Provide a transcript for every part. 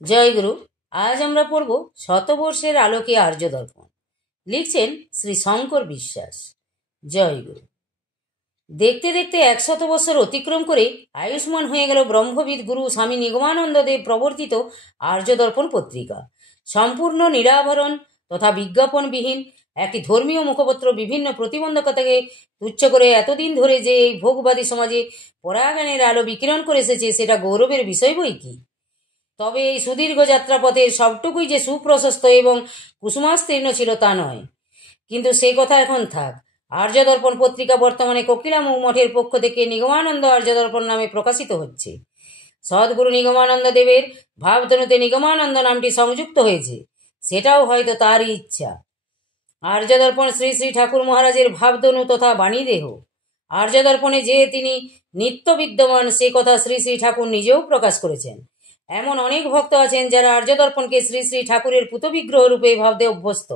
জয়গুরু। আজ আমরা পড়ব শতবর্ষের আলোকে আর্য দর্পণ। লিখছেন শ্রী শঙ্কর বিশ্বাস। জয়গুরু। দেখতে দেখতে 100 বছর অতিক্রম করে আয়ুষ্মান হয়ে গেল ব্রহ্মবিদ গুরু স্বামী নিগমানন্দ দেব প্রবর্তিত আর্য দর্পণ পত্রিকা। সম্পূর্ণ নিরাভরণ তথা বিজ্ঞাপনবিহীন একটি ধর্মীয় মুখপত্র বিভিন্ন প্রতিবন্ধকতাকে তুচ্ছ করে এতদিন ধরে যে এই ভোগবাদী সমাজে পরাজ্ঞানের আলো বিকিরণ করে এসেছে, সেটা গৌরবের বিষয় বই কি। তবে এই সুদীর্ঘ যাত্রাপথে সবটুকুই যে সুপ্রশস্ত এবং কুসুমাস্তীর্ণ ছিল তা নয়। কিন্তু সে কথা এখন থাক। আর্যদর্পণ পত্রিকা বর্তমানে কোকিলামুখ মঠের পক্ষ থেকে নিগমানন্দ আর্যদর্পণ নামে প্রকাশিত হচ্ছে। সদ্গুরু নিগমানন্দ দেবের ভাবধনুতে নিগমানন্দ নামটি সংযুক্ত হয়েছে, সেটাও হয়তো তারই ইচ্ছা। আর্যদর্পণ শ্রী শ্রী ঠাকুর মহারাজের ভাবধনু তথা বাণীদেহ। আর্যদর্পণে যে তিনি নিত্য বিদ্যমান, সে কথা শ্রী শ্রী ঠাকুর নিজেও প্রকাশ করেছেন। এমন অনেক ভক্ত আছেন যারা আর্যদর্পণকে শ্রী শ্রী ঠাকুরের পুতবিগ্রহ রূপে ভাবতে অভ্যস্ত।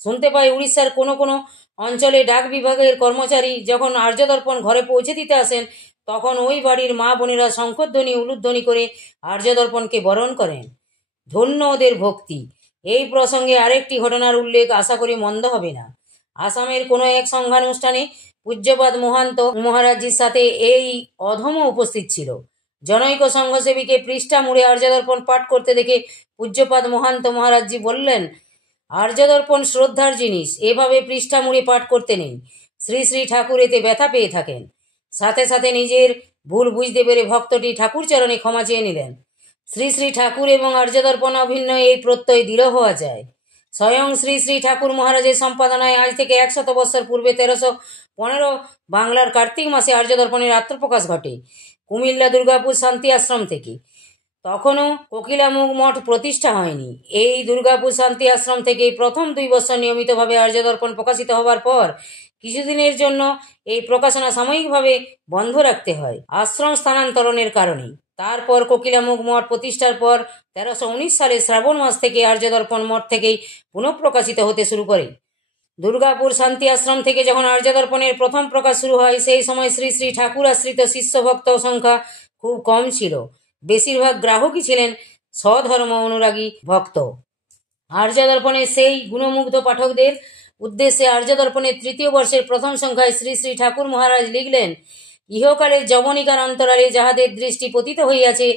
শুনতে পাই উড়িষ্যার কোনো কোনো অঞ্চলে ডাক বিভাগের কর্মচারী যখন আর্যদর্পণ ঘরে পৌঁছে দিতে আসেন, তখন ওই বাড়ির মা বোনেরা শঙ্খধ্বনি উলুধ্বনি করে আর্যদর্পণকে বরণ করেন। ধন্য ওদের ভক্তি। এই প্রসঙ্গে আরেকটি ঘটনার উল্লেখ আশা করি মন্দ হবে না। আসামের কোনো এক সংঘানুষ্ঠানে পূজ্যপাদ মহান্ত মহারাজজির সাথে এই অধম উপস্থিত ছিল। জনৈক সংঘসেবীকে পৃষ্ঠা মুড়ে আর্যদর্পণ পাঠ করতে দেখে পূজ্যপাদ মহান্ত মহারাজজি বললেন, আর্যদর্পণ শ্রদ্ধার জিনিস, এভাবে পৃষ্ঠা মুড়ে পাঠ করতে নেই। শ্রী শ্রী ঠাকুর এতে ব্যথা পেয়ে থাকেন। সাথে সাথে নিজের ভুল বুঝতে পেরে ভক্তটি ঠাকুর চরণে ক্ষমা চেয়ে নিলেন। শ্রী শ্রী ঠাকুর এবং আর্যদর্পণ অভিন্ন এই প্রত্যয় দৃঢ় হওয়া যায়। স্বয়ং শ্রী শ্রী ঠাকুর মহারাজের সম্পাদনায় আজ থেকে 100 বছর পূর্বে 1315 বাংলার কার্তিক মাসে আর্যদর্পণের আত্মপ্রকাশ ঘটে কুমিল্লা দুর্গাপুর শান্তি আশ্রম থেকে। তখনও কোকিলামুখ মঠ প্রতিষ্ঠা হয়নি। এই দুর্গাপুর শান্তি আশ্রম থেকে প্রথম 2 বছর নিয়মিতভাবে আর্যদর্পণ প্রকাশিত হবার পর কিছুদিনের জন্য এই প্রকাশনা সাময়িকভাবে বন্ধ রাখতে হয় আশ্রম স্থানান্তরণের কারণে। তারপর কোকিলামুখ মঠ প্রতিষ্ঠার পর 1319 সালে শ্রাবণ মাস থেকে আর্যদর্পণ মঠ থেকেই পুনঃপ্রকাশিত হতে শুরু করে। দুর্গাপুর শান্তি আশ্রম থেকে যখন আর্যদর্পণের প্রথম প্রকাশ শুরু হয়, সেই সময় শ্রী শ্রী ঠাকুর আশ্রিত শিষ্য ভক্ত সংখ্যা খুব কম ছিল। বেশিরভাগ গ্রাহকই ছিলেন স্বধর্ম অনুরাগী ভক্ত। আর্যদর্পণের সেই গুণমুগ্ধ পাঠকদের উদ্দেশ্যে আর্যদর্পণের 3য় বর্ষের প্রথম সংখ্যায় শ্রী শ্রী ঠাকুর মহারাজ লিখলেন, ইহকালের যবনিকার অন্তরালে যাহাদের দৃষ্টি পতিত হইয়াছে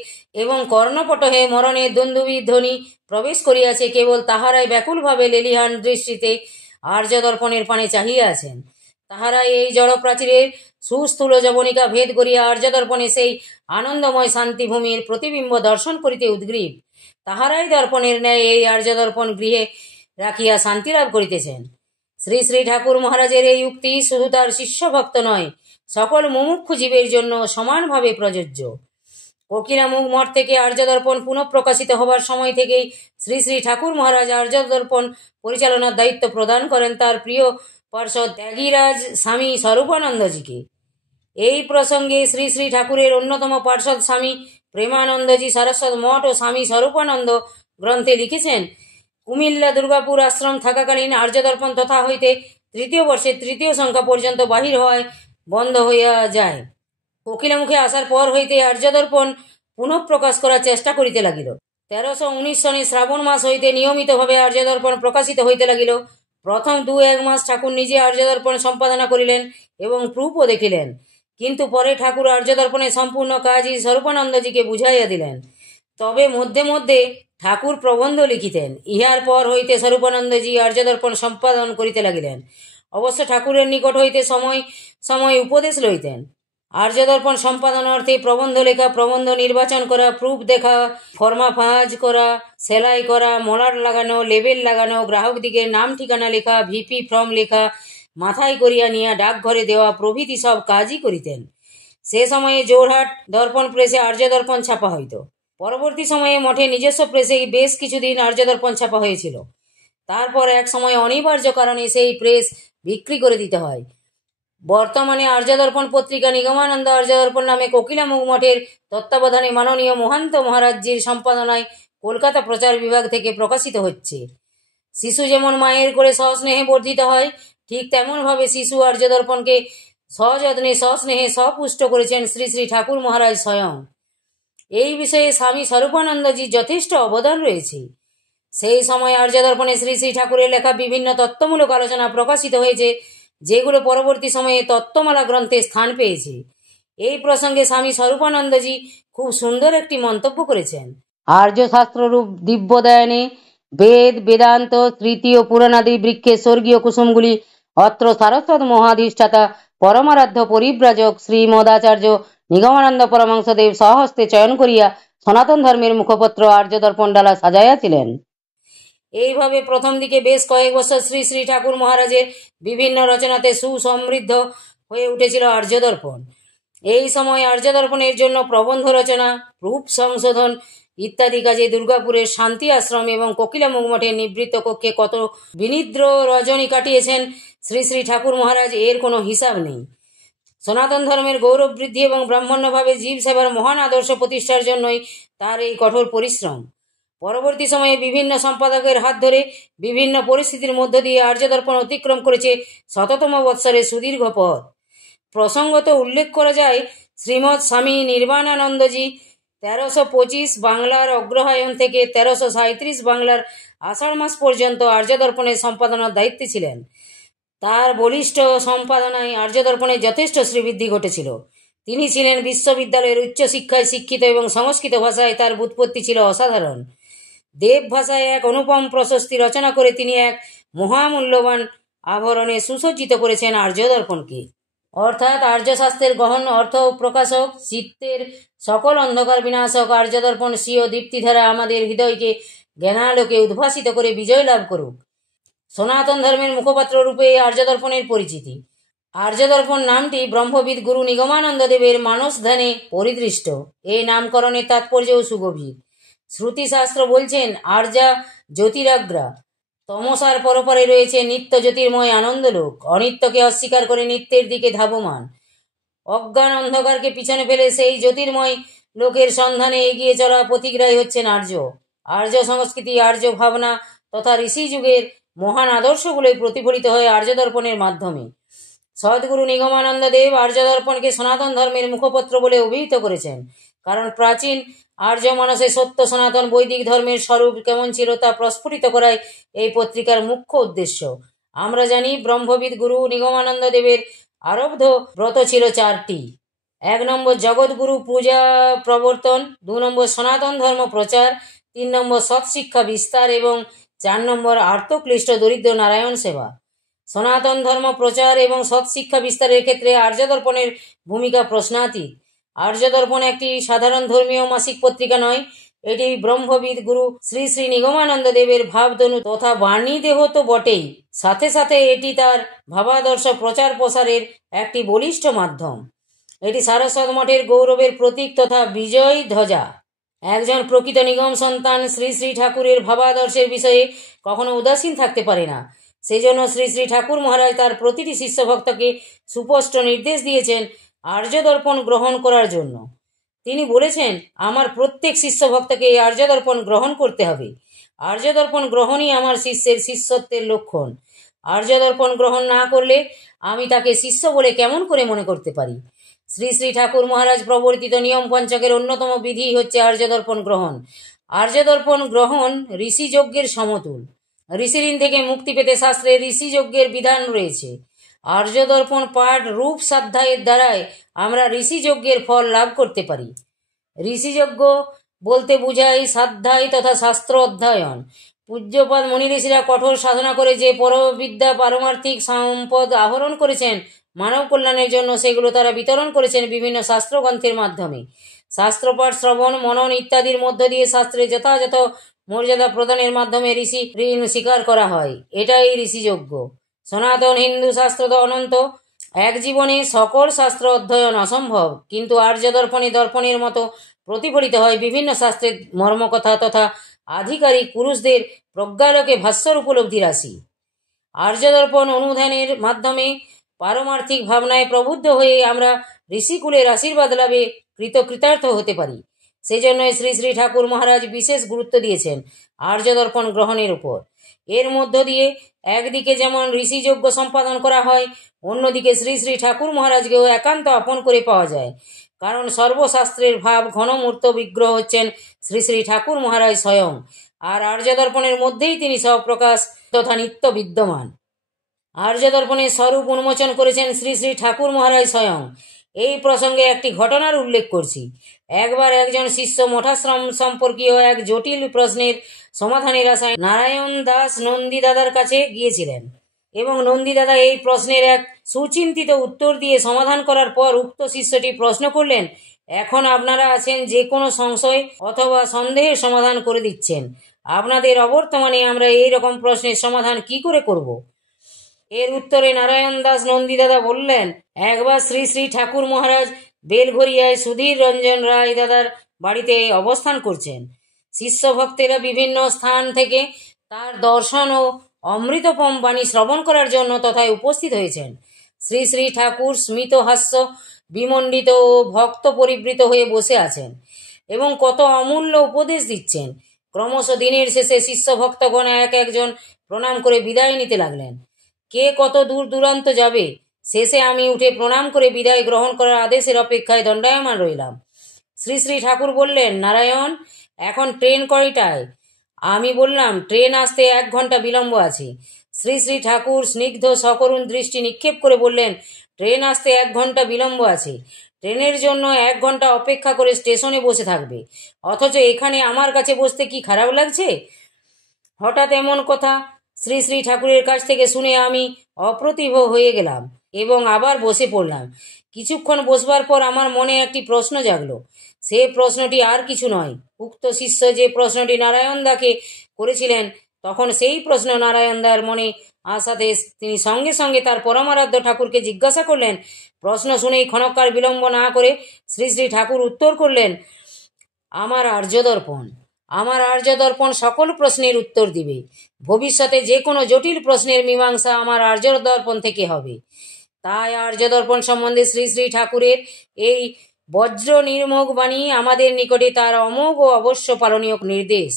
এবং কর্ণপটহে মরণের দুন্দুভি ধ্বনি প্রবেশ করিয়াছে, কেবল তাহারাই ব্যাকুলভাবে লেলিহান দৃষ্টিতে আর্যদর্পণের পানে চাহিয়া আছেন। তাহারাই এই জড়প্রাচীরের সুস্থূল যবনিকা ভেদ করিয়া আর্যদর্পণে সেই আনন্দময় শান্তিভূমির প্রতিবিম্ব দর্শন করিতে উদ্গ্রীব। তাহারাই দর্পণের ন্যায় এই আর্যদর্পণ গৃহে রাখিয়া শান্তি লাভ করিতেছেন। শ্রী শ্রী ঠাকুর মহারাজের এই উক্তি শুধু তার শিষ্যভক্ত নয়, সকল মুমুক্ষু জীবের জন্য সমানভাবে প্রযোজ্য। কোকিলামুখ মঠ থেকে আর্যদর্পণ পুনঃপ্রকাশিত হবার সময় থেকেই শ্রী শ্রী ঠাকুর মহারাজ আর্যদর্পণ পরিচালনার দায়িত্ব প্রদান করেন তার প্রিয় পার্ষদ ত্যাগীরাজ স্বামী স্বরূপানন্দজিকে। এই প্রসঙ্গে শ্রী শ্রী ঠাকুরের অন্যতম পার্ষদ স্বামী প্রেমানন্দজি সারস্বত মঠ ও স্বামী স্বরূপানন্দ গ্রন্থে লিখেছেন, কুমিল্লা দুর্গাপুর আশ্রম থাকাকালীন আর্যদর্পণ তথা হইতে 3য় বর্ষের 3য় সংখ্যা পর্যন্ত বাহির হওয়ায় বন্ধ হইয়া যায়। কোকিলামুখে আসার পর হইতে আর্যদর্পণ পুনঃপ্রকাশ করার চেষ্টা করিতে লাগিল। 1319 সনে শ্রাবণ মাস হইতে নিয়মিতভাবে আর্যদর্পণ প্রকাশিত হইতে লাগিল। প্রথম 2-1 মাস ঠাকুর নিজে আর্যদর্পণ সম্পাদনা করিলেন এবং প্রুফও দেখিলেন, কিন্তু পরে ঠাকুর আর্যদর্পণের সম্পূর্ণ কাজই স্বরূপানন্দজিকে বুঝাইয়া দিলেন। তবে মধ্যে মধ্যে ঠাকুর প্রবন্ধ লিখিতেন। ইহার পর হইতে স্বরূপানন্দজি আর্যদর্পণ সম্পাদন করিতে লাগিলেন। অবশ্য ঠাকুরের নিকট হইতে সময় সময় উপদেশ লইতেন। আর্যদর্পণ সম্পাদন অর্থে প্রবন্ধ লেখা, প্রবন্ধ নির্বাচন করা, প্রুফ দেখা, ফর্মাফাজ করা, সেলাই করা, মলার লাগানো, লেবেল লাগানো, গ্রাহকদিগের নাম ঠিকানা লেখা, ভিপি ফর্ম লেখা, মাথায় করিয়া নিয়া ডাকঘরে দেওয়া প্রভৃতি সব কাজই করিতেন। সে সময়ে জোরহাট দর্পণ প্রেসে আর্যদর্পণ ছাপা হইত। পরবর্তী সময়ে মঠে নিজস্ব প্রেসে বেশ কিছুদিন আর্যদর্পণ ছাপা হয়েছিল। তারপর এক সময় অনিবার্য কারণে সেই প্রেস বিক্রি করে দিতে হয়। বর্তমানে আর্যদর্পণ পত্রিকা নিগমানন্দ আর্যদর্পণ নামে কোকিলামুখ মঠের তত্ত্বাবধানে মাননীয় মহান্ত মহারাজজির সম্পাদনায় কলকাতা প্রচার বিভাগ থেকে প্রকাশিত হচ্ছে। শিশু যেমন মায়ের করে সস্নেহে বর্ধিত হয়, ঠিক তেমনভাবে শিশু আর্যদর্পণকে সযত্নে সস্নেহে সপুষ্ট করেছেন শ্রী শ্রী ঠাকুর মহারাজ স্বয়ং। এই বিষয়ে স্বামী স্বরূপানন্দজির যথেষ্ট অবদান রয়েছে। সেই সময় আর্যদর্পণে শ্রী শ্রী ঠাকুরের লেখা বিভিন্ন তত্ত্বমূলক আলোচনা প্রকাশিত হয়েছে, যেগুলো পরবর্তী সময়ে তত্ত্বমালা গ্রন্থে স্থান পেয়েছে। এই প্রসঙ্গে স্বামী স্বরূপানন্দজি খুব সুন্দর একটি মন্তব্য করেছেন। আর্য শাস্ত্ররূপ দিব্যদয়নে বেদ, বেদান্ত, স্মৃতি ও পুরাণাদি বৃক্ষের স্বর্গীয় কুসুমগুলি অত্র সারস্বত মহাধিষ্ঠাতা পরমারাধ্য পরিব্রাজক শ্রীমদাচার্য নিগমানন্দ পরমহংসদেব স্বহস্তে চয়ন করিয়া সনাতন ধর্মের মুখপত্র আর্যদর্পণ ডালা সাজাইয়াছিলেন। এইভাবে প্রথম দিকে বেশ কয়েক বছর শ্রী শ্রী ঠাকুর মহারাজের বিভিন্ন রচনাতে সুসমৃদ্ধ হয়ে উঠেছিল আর্যদর্পণ। এই সময় আর্যদর্পণের জন্য প্রবন্ধ রচনা, রূপ সংশোধন ইত্যাদি কাজে দুর্গাপুরের শান্তি আশ্রম এবং কোকিলামুখ মঠের নিবৃত্ত কক্ষে কত বিনিদ্র রজনী কাটিয়েছেন শ্রী শ্রী ঠাকুর মহারাজ, এর কোনো হিসাব নেই। সনাতন ধর্মের গৌরব বৃদ্ধি এবং ব্রাহ্মণ্যভাবে জীব সেবার মহান আদর্শ প্রতিষ্ঠার জন্যই তার এই কঠোর পরিশ্রম। পরবর্তী সময়ে বিভিন্ন সম্পাদকের হাত ধরে বিভিন্ন পরিস্থিতির মধ্য দিয়ে আর্যদর্পণ অতিক্রম করেছে শততম বৎসরের সুদীর্ঘ পথ। প্রসঙ্গত উল্লেখ করা যায়, শ্রীমৎ স্বামী নির্বাণানন্দজি 1325 বাংলার অগ্রহায়ণ থেকে 1337 বাংলার আষাঢ় মাস পর্যন্ত আর্যদর্পণের সম্পাদনার দায়িত্বে ছিলেন। তার বলিষ্ঠ সম্পাদনায় আর্যদর্পণের যথেষ্ট শ্রীবৃদ্ধি ঘটেছিল। তিনি ছিলেন বিশ্ববিদ্যালয়ের উচ্চশিক্ষায় শিক্ষিত এবং সংস্কৃত ভাষায় তার ব্যুৎপত্তি ছিল অসাধারণ। দেব ভাষায় এক অনুপম প্রশস্তি রচনা করে তিনি এক মহামূল্যবান আভরণে সুসজ্জিত করেছেন আর্যদর্পণকে। অর্থাৎ আর্যশাস্ত্রের গহন অর্থ প্রকাশক, চিত্তের সকল অন্ধকার বিনাশক আর্যদর্পণ স্বীয় দীপ্তিধারা আমাদের হৃদয়কে জ্ঞানালোকে উদ্ভাসিত করে বিজয় লাভ করুক। সনাতন ধর্মের মুখপাত্র রূপে আর্যদর্পণের পরিচিতি। আর্যদর্পণ নামটি ব্রহ্মবিদ গুরু নিগমানন্দ দেবের মানস ধ্যানে পরিদৃষ্ট। এই নামকরণের তাৎপর্যও সুগভীর। শ্রুতিশাস্ত্র বলছেন, আর্যা জ্যোতিরাগ্রা, তমসার পরপারে রয়েছে নিত্য জ্যোতির্ময় আনন্দলোক, অনিত্যকে অস্বীকার করে নিত্যের দিকে ধাবমান। অজ্ঞান অন্ধকারকে পিছনে ফেলে সেই জ্যোতির্ময় লোকের সন্ধানে এগিয়ে চলা পথিকরাই হচ্ছেন আর্য। আর্য সংস্কৃতি, আর্য ভাবনা তথা ঋষি যুগের মহান আদর্শগুলোই প্রতিফলিত হয় আর্যদর্পণের মাধ্যমে। সদ্গুরু নিগমানন্দ দেব আর্যদর্পণকে সনাতন ধর্মের মুখপত্র বলে অভিহিত করেছেন, কারণ প্রাচীন আর্য মানুষের সত্য সনাতন বৈদিক ধর্মের স্বরূপ কেমন ছিল তা প্রস্ফুটিত করাই এই পত্রিকার মুখ্য উদ্দেশ্য। আমরা জানি ব্রহ্মবিদ গুরু নিগমানন্দ দেবের আরব্ধ ব্রত ছিল 4টি। 1 নম্বর জগৎগুরু পূজা প্রবর্তন, 2 নম্বর সনাতন ধর্ম প্রচার, 3 নম্বর সৎশিক্ষা বিস্তার এবং 4 নম্বর আর্তক্লিষ্ট দরিদ্র নারায়ণ সেবা। সনাতন ধর্ম প্রচার এবং সৎশিক্ষা বিস্তারের ক্ষেত্রে আর্যদর্পণের ভূমিকা প্রশ্নাতীত। আর্যদর্পণ একটি সাধারণ ধর্মীয় মাসিক পত্রিকা নয়, এটি ব্রহ্মবিদ গুরু শ্রী শ্রী নিগমানন্দ দেবের ভাবধনু তথা বাণী দেহ তো বটেই, সাথে সাথে এটি তার ভাবাদর্শ প্রচার প্রসারের একটি বলিষ্ঠ মাধ্যম। এটি সারস্বত মঠের গৌরবের প্রতীক তথা বিজয় ধ্বজা। একজন প্রকৃত নিগম সন্তান শ্রী শ্রী ঠাকুরের ভাবাদর্শের বিষয়ে কখনো উদাসীন থাকতে পারে না। সেই জন্য শ্রী শ্রী ঠাকুর মহারাজ তার প্রতিটি শিষ্য ভক্তকে সুস্পষ্ট নির্দেশ দিয়েছেন আর্যদর্পণ গ্রহণ করার জন্য। তিনি বলেছেন, আমার প্রত্যেক শিষ্য ভক্তকে এই আর্যদর্পণ গ্রহণ করতে হবে। আর্যদর্পণ গ্রহণই আমার শিষ্যের শিষ্যত্বের লক্ষণ। আর্যদর্পণ গ্রহণ না করলে আমি তাকে শিষ্য বলে কেমন করে মনে করতে পারি? শ্রী শ্রী ঠাকুর মহারাজ প্রবর্তিত নিয়ম পঞ্চকের অন্যতম বিধি হচ্ছে আর্যদর্পণ গ্রহণ। আর্যদর্পণ গ্রহণ ঋষি যজ্ঞের সমতুল। ঋষিঋণ থেকে মুক্তি পেতে শাস্ত্রে ঋষি যজ্ঞের বিধান রয়েছে। আর্যদর্পণ পাঠ রূপ স্বাধ্যায়ের দ্বারাই আমরা ঋষি যজ্ঞের ফল লাভ করতে পারি। ঋষিযজ্ঞ বলতে বুঝাই স্বাধ্যায় তথা শাস্ত্র অধ্যয়ন। পূজ্যপাদ মুনি ঋষিরা কঠোর সাধনা করে যে পরবিদ্যা পারমার্থিক সম্পদ আহরণ করেছেন মানব কল্যাণের জন্য, সেগুলো তারা বিতরণ করেছেন বিভিন্ন শাস্ত্রগ্রন্থের মাধ্যমে। শাস্ত্রপাঠ, শ্রবণ, মনন ইত্যাদির মধ্য দিয়ে শাস্ত্রে যথাযথ মর্যাদা প্রদানের মাধ্যমে ঋষি ঋণ স্বীকার করা হয়। এটাই ঋষিযজ্ঞ। সনাতন হিন্দু শাস্ত্র তো অনন্ত, এক জীবনে সকল শাস্ত্র অধ্যয়ন অসম্ভব, কিন্তু আর্যদর্পণে দর্পণের মতো প্রতিফলিত হয় বিভিন্ন শাস্ত্রের মর্মকথা তথা আধিকারিক পুরুষদের প্রজ্ঞালোকে ভাস্বর উপলব্ধি রাশি। আর্যদর্পণ অনুধানের মাধ্যমে পারমার্থিক ভাবনায় প্রবুদ্ধ হয়ে আমরা ঋষিকুলের আশীর্বাদ লাভে কৃতার্থ হতে পারি। সেই জন্যই শ্রী শ্রী ঠাকুর মহারাজ বিশেষ গুরুত্ব দিয়েছেন আর্যদর্পণ গ্রহণের উপর। এর মধ্য দিয়ে একদিকে যেমন ঋষিযজ্ঞ সম্পাদন করা হয়, অন্যদিকে শ্রী শ্রী ঠাকুর মহারাজকেও একান্ত আপন করে পাওয়া যায়। কারণ সর্বশাস্ত্রের ভাব ঘনমূর্ত বিগ্রহ হচ্ছেন শ্রী শ্রী ঠাকুর মহারাজ স্বয়ং, আর আর্যদর্পণের মধ্যেই তিনি সপ্রকাশ তথা নিত্য বিদ্যমান। আর্যদর্পণের স্বরূপ উন্মোচন করেছেন শ্রী শ্রী ঠাকুর মহারাজ স্বয়ং। এই প্রসঙ্গে একটি ঘটনার উল্লেখ করছি। একবার একজন শিষ্য মঠাশ্রম সম্পর্কীয় এক জটিল প্রশ্নের সমাধানের আশায় নারায়ণ দাস নন্দীদাদার কাছে গিয়েছিলেন, এবং নন্দীদাদা এই প্রশ্নের এক সুচিন্তিত উত্তর দিয়ে সমাধান করার পর উক্ত শিষ্যটি প্রশ্ন করলেন, এখন আপনারা আছেন যে কোনো সংশয় অথবা সন্দেহের সমাধান করে দিচ্ছেন, আপনাদের অবর্তমানে আমরা এই রকম প্রশ্নের সমাধান কি করে করব? এর উত্তরে নারায়ণ দাস নন্দীদাদা বললেন, একবার শ্রী শ্রী ঠাকুর মহারাজ বেলঘরিয়ায় সুধীর রঞ্জন রায় দাদার বাড়িতে অবস্থান করছেন। শিষ্য ভক্তেরা বিভিন্ন স্থান থেকে তার দর্শন ও অমৃতপম বাণী শ্রবণ করার জন্য তথায় উপস্থিত হয়েছেন। শ্রী শ্রী ঠাকুর স্মিত হাস্য বিমণ্ডিত ও ভক্ত পরিবৃত হয়ে বসে আছেন এবং কত অমূল্য উপদেশ দিচ্ছেন। ক্রমশ দিনের শেষে শিষ্য ভক্তগণ এক একজন প্রণাম করে বিদায় নিতে লাগলেন। কে কত দূর দূরান্ত যাবে। শেষে আমি উঠে প্রণাম করে বিদায় গ্রহণ করার আদেশের অপেক্ষায় দণ্ডায়মান রইলাম। শ্রী শ্রী ঠাকুর বললেন, নারায়ণ, এখন ট্রেন কয়টায়? আমি বললাম, ট্রেন আসতে 1 ঘন্টা বিলম্ব আছে। শ্রী শ্রী ঠাকুর স্নিগ্ধ সকরুণ দৃষ্টি নিক্ষেপ করে বললেন, ট্রেন আসতে 1 ঘন্টা বিলম্ব আছে, ট্রেনের জন্য 1 ঘন্টা অপেক্ষা করে স্টেশনে বসে থাকবে, অথচ এখানে আমার কাছে বসতে কি খারাপ লাগছে? হঠাৎ এমন কথা শ্রী শ্রী ঠাকুরের কাছ থেকে শুনে আমি অপ্রতিভ হয়ে গেলাম এবং আবার বসে পড়লাম। কিছুক্ষণ বসবার পর আমার মনে একটি প্রশ্ন জাগলো। সে প্রশ্নটি আর কিছু নয়, উক্ত শিষ্য যে প্রশ্নটি নারায়ণদাকে করেছিলেন, তখন সেই প্রশ্ন নারায়ণদার মনে আসাতে তিনি সঙ্গে সঙ্গে তার পরমারাধ্য ঠাকুরকে জিজ্ঞাসা করলেন। প্রশ্ন শুনেই ক্ষণকাল বিলম্ব না করে শ্রী শ্রী ঠাকুর উত্তর করলেন, আমার আর্যদর্পণ সকল প্রশ্নের উত্তর দিবে। ভবিষ্যতে যে কোনো জটিল প্রশ্নের মীমাংসা আমার আর্যদর্পণ থেকে হবে। তাই আর্যদর্পণ সম্বন্ধে শ্রী শ্রী ঠাকুরের এই বজ্র নির্মোগ বাণী আমাদের নিকটে তার অমোঘ ও অবশ্য পালনীয় নির্দেশ।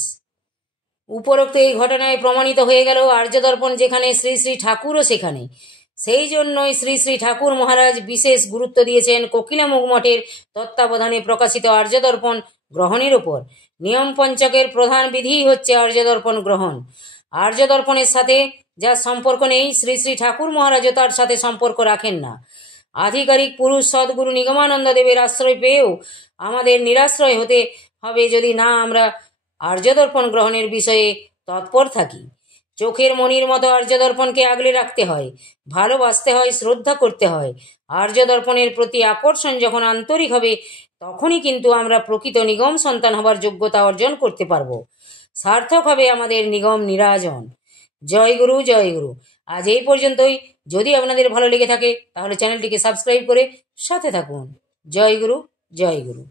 উপরোক্ত এই ঘটনায় প্রমাণিত হয়ে গেল আর্যদর্পণ যেখানে শ্রী শ্রী ঠাকুরও সেখানে। সেই জন্যই শ্রী শ্রী ঠাকুর মহারাজ বিশেষ গুরুত্ব দিয়েছেন কোকিলামুখ মঠের তত্ত্বাবধানে প্রকাশিত আর্যদর্পণ গ্রহণের উপর। নিয়ম পঞ্চকের প্রধান বিধিই হচ্ছে আর্যদর্পণ গ্রহণ। আর্যদর্পণের সাথে যার সম্পর্ক নেই, শ্রী শ্রী ঠাকুর মহারাজও তার সাথে সম্পর্ক রাখেন না। আধিকারিক পুরুষ সদ্গুরু নিগমানন্দ দেবের আশ্রয় পেয়েও আমাদের নিরাশ্রয় হতে হবে যদি না আমরা আর্যদর্পণ গ্রহণের বিষয়ে তৎপর থাকি। চোখের মণির মতো আর্যদর্পণকে আগলে রাখতে হয়, ভালোবাসতে হয়, শ্রদ্ধা করতে হয়। আর্যদর্পণের প্রতি আকর্ষণ যখন আন্তরিক হবে, তখনই কিন্তু আমরা প্রকৃত নিগম সন্তান হবার যোগ্যতা অর্জন করতে পারব। সার্থক হবে আমাদের নিগম নিরাজন। জয় গুরু, জয় গুরু। আজ এই পর্যন্তই। যদি আপনাদের ভালো লেগে থাকে তাহলে চ্যানেলটিকে সাবস্ক্রাইব করে সাথে থাকুন। জয় গুরু, জয় গুরু।